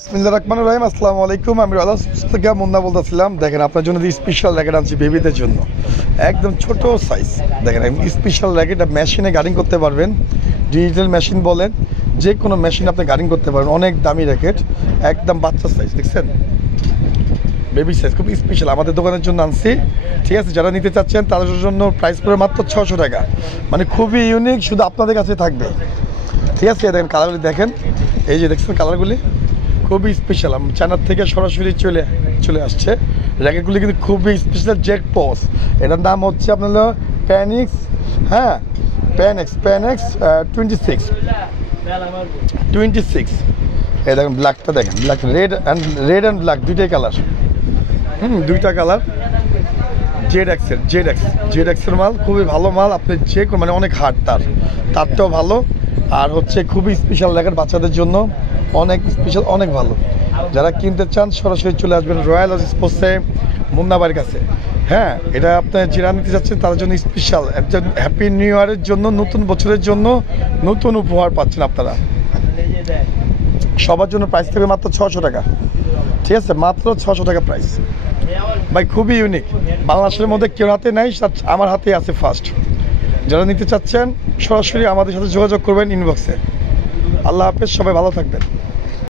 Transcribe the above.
বিসমিল্লাহির রহমানির রহিম। আসসালামু আলাইকুম। আমি রাজা থেকে মুন্না বলতেছিলাম। দেখেন আপনার জন্য স্পেশাল র্যাকেট আনছি বেবিদের জন্য, একদম ছোট সাইজ। দেখেন স্পেশাল র্যাকেট, মেশিনে গার্ডিং করতে পারবেন, ডিজিটাল মেশিন বলেন, যে কোনো মেশিন আপনি গার্ডিং করতে পারবেন। অনেক দামি র্যাকেট, একদম বাচ্চা সাইজ, দেখছেন বেবি সাইজ, খুব স্পেশাল আমাদের দোকানের জন্য আনছি। ঠিক আছে, যারা নিতে চাচ্ছেন তাদের জন্য প্রাইস পড়ে মাত্র 600 টাকা, মানে খুবই ইউনিক, শুধু আপনাদের কাছে থাকবে। ঠিক আছে, দেখেন কালারগুলি, দেখেন এই যে দেখছেন কালারগুলি খুবই স্পেশাল, চায়নার থেকে সরাসরি চলে আসছে। র্যাকেটগুলি কিন্তু খুবই স্পেশাল, জেট পস, এটার নাম হচ্ছে আপনার প্যানিক্স। হ্যাঁ, প্যানেক্স 26। এই দেখেন ব্ল্যাকটা, দেখেন ব্ল্যাক, রেড অ্যান্ড ব্ল্যাক দুইটাই কালার। দুইটা কালার। জেড এক্সের মাল, খুবই ভালো মাল। আপনি যে মানে অনেক হার্ড, তারটাও ভালো। আর হচ্ছে খুবই স্পেশাল র্যাকেট বাচ্চাদের জন্য, অনেক স্পেশাল, অনেক ভালো। যারা কিনতে চান সরাসরি চলে আসবেন রয়্যাল স্পোর্টসে, মুন্নাবাড়ির কাছে। হ্যাঁ, এটা আপনার যারা নিতে চাচ্ছেন তাদের জন্য স্পেশাল, একজন হ্যাপি নিউ ইয়ারের জন্য, নতুন বছরের জন্য নতুন উপহার পাচ্ছেন আপনারা। সবার জন্য প্রাইস থাকবে মাত্র 600 টাকা। ঠিক আছে, মাত্র 600 টাকা প্রাইস। ভাই খুবই ইউনিক, বাংলাদেশের মধ্যে কেউ হাতে নাই, আমার হাতে আছে ফার্স্ট। যারা নিতে চাচ্ছেন সরাসরি আমাদের সাথে যোগাযোগ করবেন ইনবক্সে। আল্লাহ হাফেজ, সবাই ভালো থাকবেন।